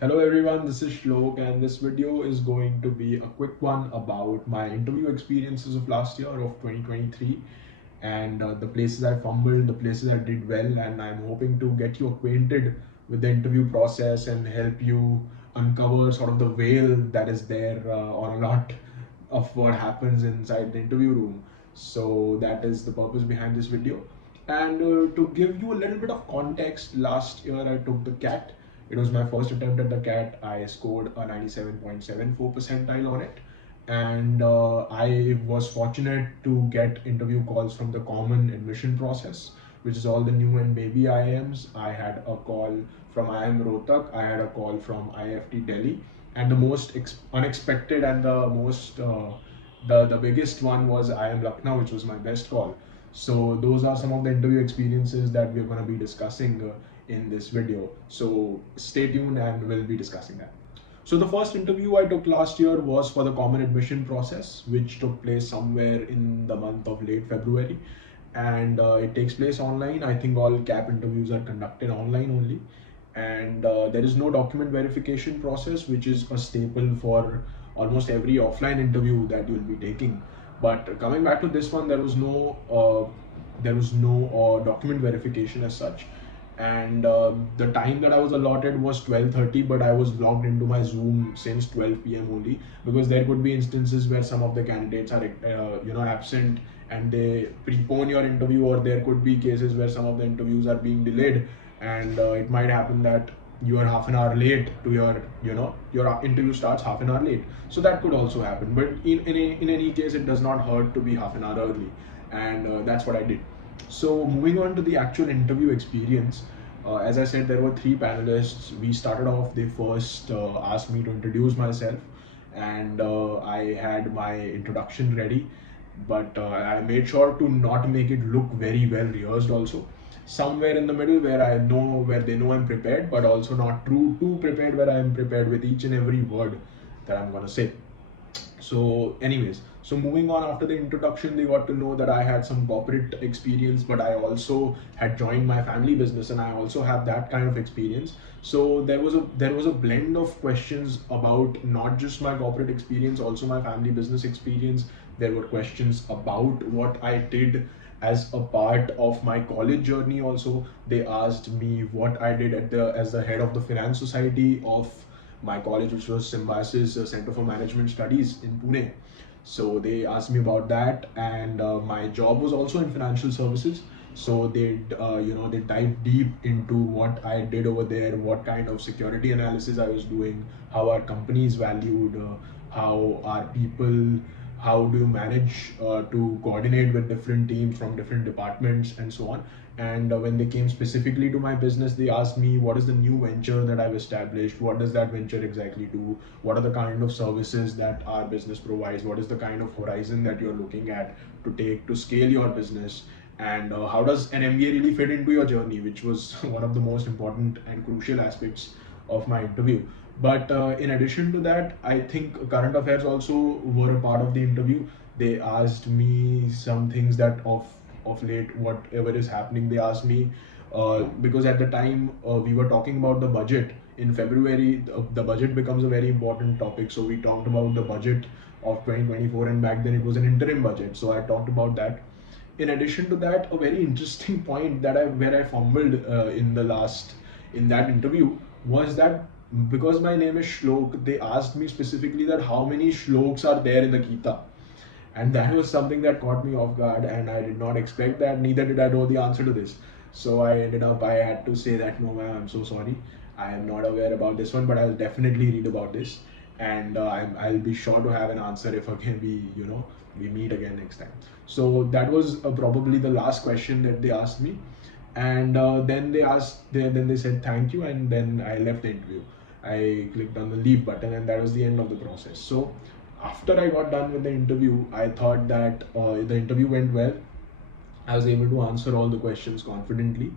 Hello everyone, this is Shlok and this video is going to be a quick one about my interview experiences of last year of 2023 and the places I fumbled, the places I did well, and I'm hoping to get you acquainted with the interview process and help you uncover sort of the veil that is there on a lot of what happens inside the interview room. So that is the purpose behind this video. And to give you a little bit of context, last year I took the CAT. It was my first attempt at the CAT. I scored a 97.74 percentile on it. And I was fortunate to get interview calls from the common admission process, which is all the new and baby IIMs. I had a call from IIM Rohtak, I had a call from IFT Delhi, and the most unexpected and the most the biggest one was IIM Lucknow, which was my best call. So those are some of the interview experiences that we're going to be discussing in this video. So stay tuned and we'll be discussing that. So the first interview I took last year was for the common admission process, which took place somewhere in the month of late February, and it takes place online. I think all CAP interviews are conducted online only, and there is no document verification process, which is a staple for almost every offline interview that you'll be taking. But coming back to this one, there was no document verification as such, and the time that I was allotted was 12:30, but I was logged into my Zoom since 12 p.m. only, because there could be instances where some of the candidates are absent and they prepone your interview, or there could be cases where some of the interviews are being delayed, and it might happen that you are half an hour late to your interview starts half an hour late. So that could also happen, but in any case, it does not hurt to be half an hour early, and that's what I did. So moving on to the actual interview experience, as I said, there were three panelists. We started off, they first asked me to introduce myself, and I had my introduction ready, but I made sure to not make it look very well rehearsed also. Somewhere in the middle, where they know I'm prepared, but also not too prepared, where I'm prepared with each and every word that I'm gonna say. So anyways, so moving on, after the introduction, they got to know that I had some corporate experience, but I also had joined my family business and I also have that kind of experience. So there was a blend of questions about not just my corporate experience, also my family business experience. There were questions about what I did as a part of my college journey. Also, they asked me what I did as the head of the finance society of my college, which was Symbiosis Center for Management Studies in Pune. So they asked me about that, and my job was also in financial services. So they dive deep into what I did over there, what kind of security analysis I was doing, how our company is valued, how our people, how do you manage to coordinate with different teams from different departments, and so on. And when they came specifically to my business, they asked me what is the new venture that I've established, what does that venture exactly do, what are the kind of services that our business provides, what is the kind of horizon that you're looking at to take to scale your business, and how does an MBA really fit into your journey, which was one of the most important and crucial aspects of my interview. But in addition to that, I think current affairs also were a part of the interview. They asked me some things that of late, whatever is happening, they asked me, because at the time we were talking about the budget in February. The budget becomes a very important topic, so we talked about the budget of 2024, and back then it was an interim budget, so I talked about that. In addition to that, a very interesting point that I fumbled in that interview was that, because my name is Shlok, they asked me specifically that how many Shloks are there in the Gita, and that was something that caught me off guard, and I did not expect that, neither did I know the answer to this. So I had to say that, no ma'am, I'm so sorry, I am not aware about this one, but I'll definitely read about this, and I'll be sure to have an answer if again we meet again next time. So that was probably the last question that they asked me, and then they said thank you, and then I left the interview. I clicked on the leave button, and that was the end of the process. So after I got done with the interview, I thought that the interview went well. I was able to answer all the questions confidently,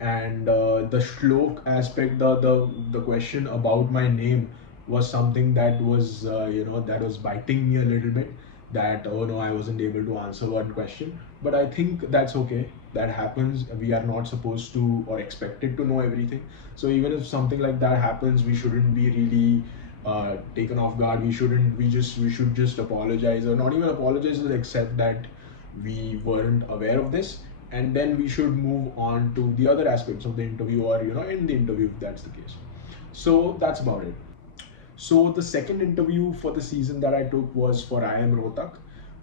and the Shlok aspect, the question about my name, was something that was that was biting me a little bit, that, oh no, I wasn't able to answer one question. But I think that's okay. That happens. We are not supposed to or expected to know everything. So even if something like that happens, we shouldn't be really taken off guard. We should just apologize, or not even apologize, but accept that we weren't aware of this, and then we should move on to the other aspects of the interview, or in the interview, if that's the case. So that's about it. So the second interview for the season that I took was for IIM Rohtak,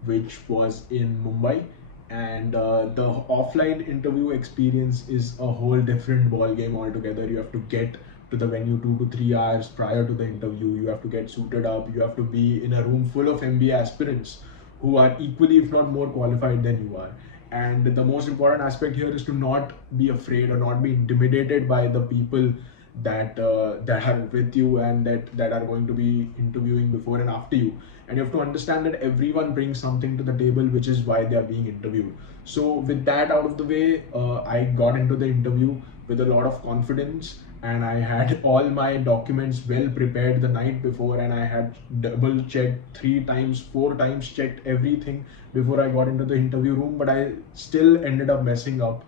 which was in Mumbai. And the offline interview experience is a whole different ball game altogether. You have to get to the venue 2 to 3 hours prior to the interview. You have to get suited up. You have to be in a room full of MBA aspirants who are equally, if not more, qualified than you are. And the most important aspect here is to not be afraid or not be intimidated by the people that are with you, and that are going to be interviewing before and after you. And you have to understand that everyone brings something to the table, which is why they are being interviewed. So with that out of the way, I got into the interview with a lot of confidence, and I had all my documents well prepared the night before, and I had double checked 3 times, 4 times checked everything before I got into the interview room. But I still ended up messing up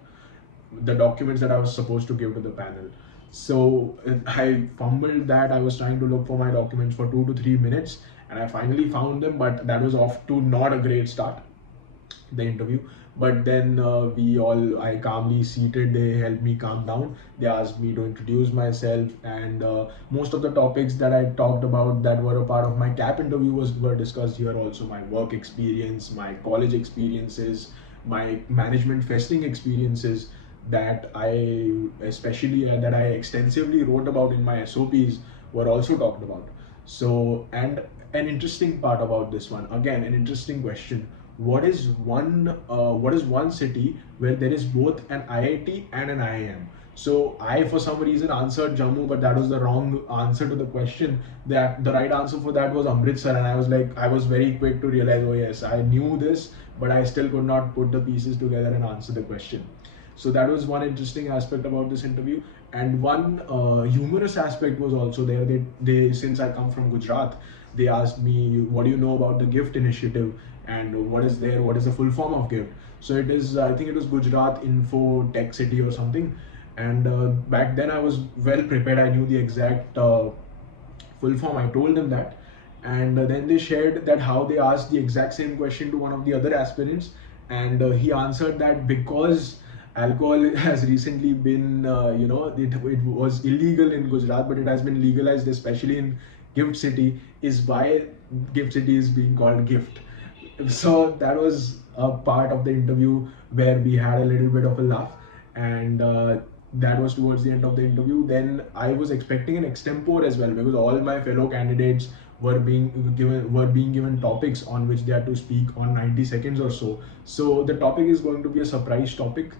the documents that I was supposed to give to the panel. So I fumbled that. I was trying to look for my documents for 2 to 3 minutes, and I finally found them, but that was off to not a great start, the interview. But then I calmly seated, they helped me calm down. They asked me to introduce myself, and most of the topics that I talked about that were a part of my CAP interview were discussed here also. My work experience, my college experiences, my management festing experiences, that I especially that I extensively wrote about in my SOPs, were also talked about. So, and an interesting part about this one, again, an interesting question: what is one city where there is both an IIT and an IIM? So I, for some reason, answered Jammu, but that was the wrong answer to the question. That the right answer for that was Amritsar, and I was very quick to realize, oh yes, I knew this, but I still could not put the pieces together and answer the question. So that was one interesting aspect about this interview. And one humorous aspect was also there. They Since I come from Gujarat, they asked me, what do you know about the GIFT initiative, and what is the full form of GIFT? So it is, I think it was Gujarat Info Tech City or something. And back then I was well prepared. I knew the exact full form. I told them that. And then they shared that how they asked the exact same question to one of the other aspirants, and he answered that because alcohol has recently been, it was illegal in Gujarat, but it has been legalized, especially in Gift City, is why Gift City is being called Gift. So that was a part of the interview where we had a little bit of a laugh. And that was towards the end of the interview. Then I was expecting an extempore as well, because all my fellow candidates were being given topics on which they had to speak on 90 seconds or so. So the topic is going to be a surprise topic,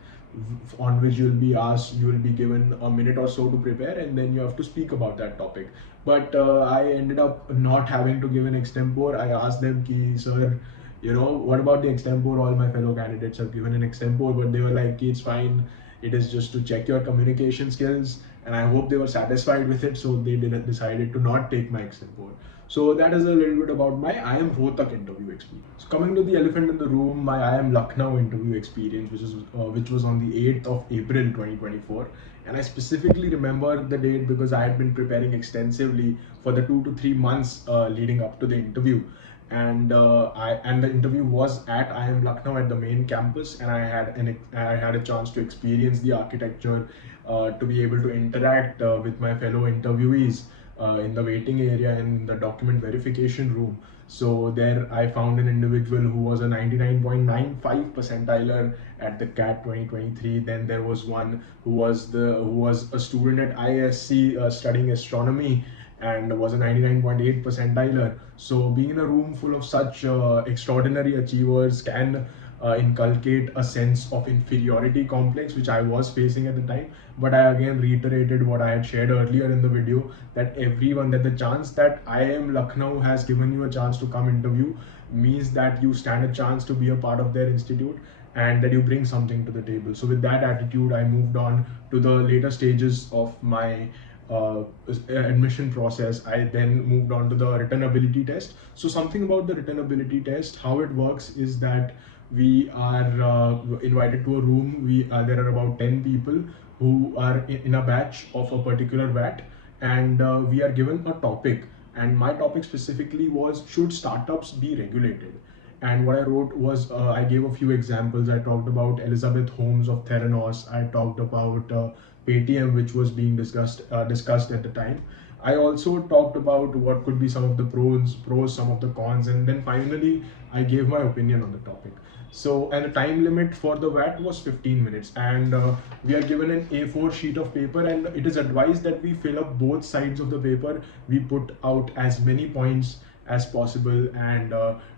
on which you will be given a minute or so to prepare, and then you have to speak about that topic. But I ended up not having to give an extempore. I asked them, ki, sir, what about the extempore? All my fellow candidates have given an extempore, but they were like, it's fine. It is just to check your communication skills, and I hope they were satisfied with it, so they didn't decided to not take my extempore. So that is a little bit about my IIM Rohtak interview experience. So coming to the elephant in the room, my IIM Lucknow interview experience, which was on the 8th of April 2024. And I specifically remember the date because I had been preparing extensively for the 2 to 3 months leading up to the interview. And the interview was at IIM Lucknow at the main campus, and I had a chance to experience the architecture, to be able to interact with my fellow interviewees in the waiting area in the document verification room. So there I found an individual who was a 99.95 percentiler at the CAT 2023. Then there was one who was a student at ISC studying astronomy and was a 99.8 percentiler. So being in a room full of such extraordinary achievers can inculcate a sense of inferiority complex, which I was facing at the time. But I again reiterated what I had shared earlier in the video, that the chance that IIM Lucknow has given you a chance to come interview means that you stand a chance to be a part of their institute, and that you bring something to the table. So with that attitude, I moved on to the later stages of my admission process, I then moved on to the written ability test. So something about the written ability test, how it works is that we are invited to a room. There are about 10 people who are in a batch of a particular VAT, and we are given a topic. And my topic specifically was, should startups be regulated? And what I wrote was, I gave a few examples. I talked about Elizabeth Holmes of Theranos. I talked about Paytm, which was being discussed at the time. I also talked about what could be some of the pros, some of the cons, and then finally I gave my opinion on the topic. So, and the time limit for the VAT was 15 minutes, and we are given an A4 sheet of paper, and it is advised that we fill up both sides of the paper. We put out as many points as possible, and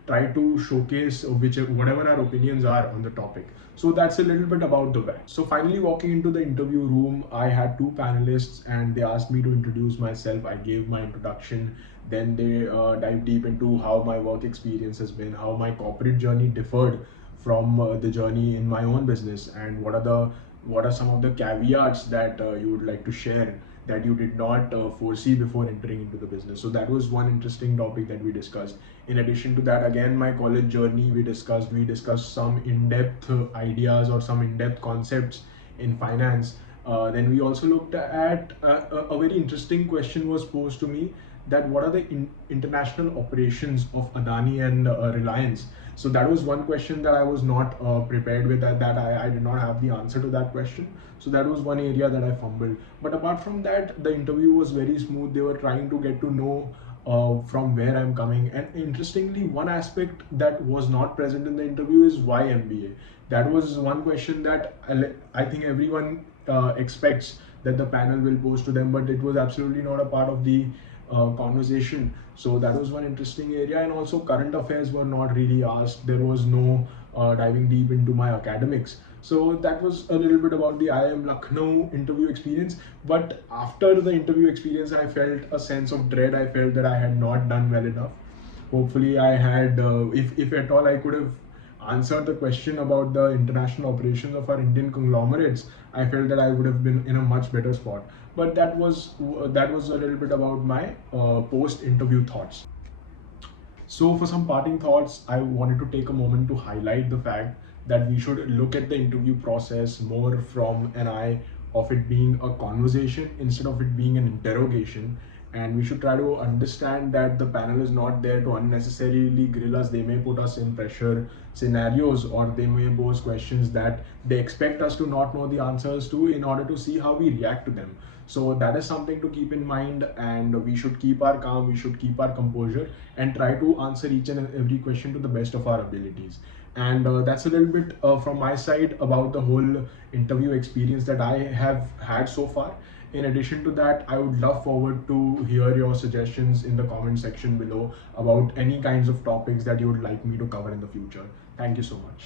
try to showcase whatever our opinions are on the topic. So that's a little bit about the VAT. So finally, walking into the interview room, I had two panelists and they asked me to introduce myself. I gave my introduction. Then they dived deep into how my work experience has been, how my corporate journey differed from the journey in my own business, and what are some of the caveats that you would like to share that you did not foresee before entering into the business. So that was one interesting topic that we discussed. In addition to that, again, my college journey, we discussed some in-depth ideas or some in-depth concepts in finance. Then we also looked at a very interesting question was posed to me, that what are the international operations of Adani and Reliance. So that was one question that I was not prepared with, that I did not have the answer to that question. So that was one area that I fumbled. But apart from that, the interview was very smooth. They were trying to get to know from where I'm coming. And interestingly, one aspect that was not present in the interview is why MBA. That was one question that I think everyone expects that the panel will pose to them, but it was absolutely not a part of the conversation. So that was one interesting area. And also current affairs were not really asked. There was no diving deep into my academics. So that was a little bit about the IIM Lucknow interview experience. But after the interview experience, I felt a sense of dread. I felt that I had not done well enough. Hopefully I had, if at all I could have answered the question about the international operations of our Indian conglomerates, I felt that I would have been in a much better spot. But that was a little bit about my post-interview thoughts. So, for some parting thoughts, I wanted to take a moment to highlight the fact that we should look at the interview process more from an eye of it being a conversation instead of it being an interrogation. And we should try to understand that the panel is not there to unnecessarily grill us. They may put us in pressure scenarios, or they may pose questions that they expect us to not know the answers to in order to see how we react to them. So that is something to keep in mind, and we should keep our calm, we should keep our composure, and try to answer each and every question to the best of our abilities. And that's a little bit from my side about the whole interview experience that I have had so far. In addition to that, I would love forward to hear your suggestions in the comment section below about any kinds of topics that you would like me to cover in the future. Thank you so much.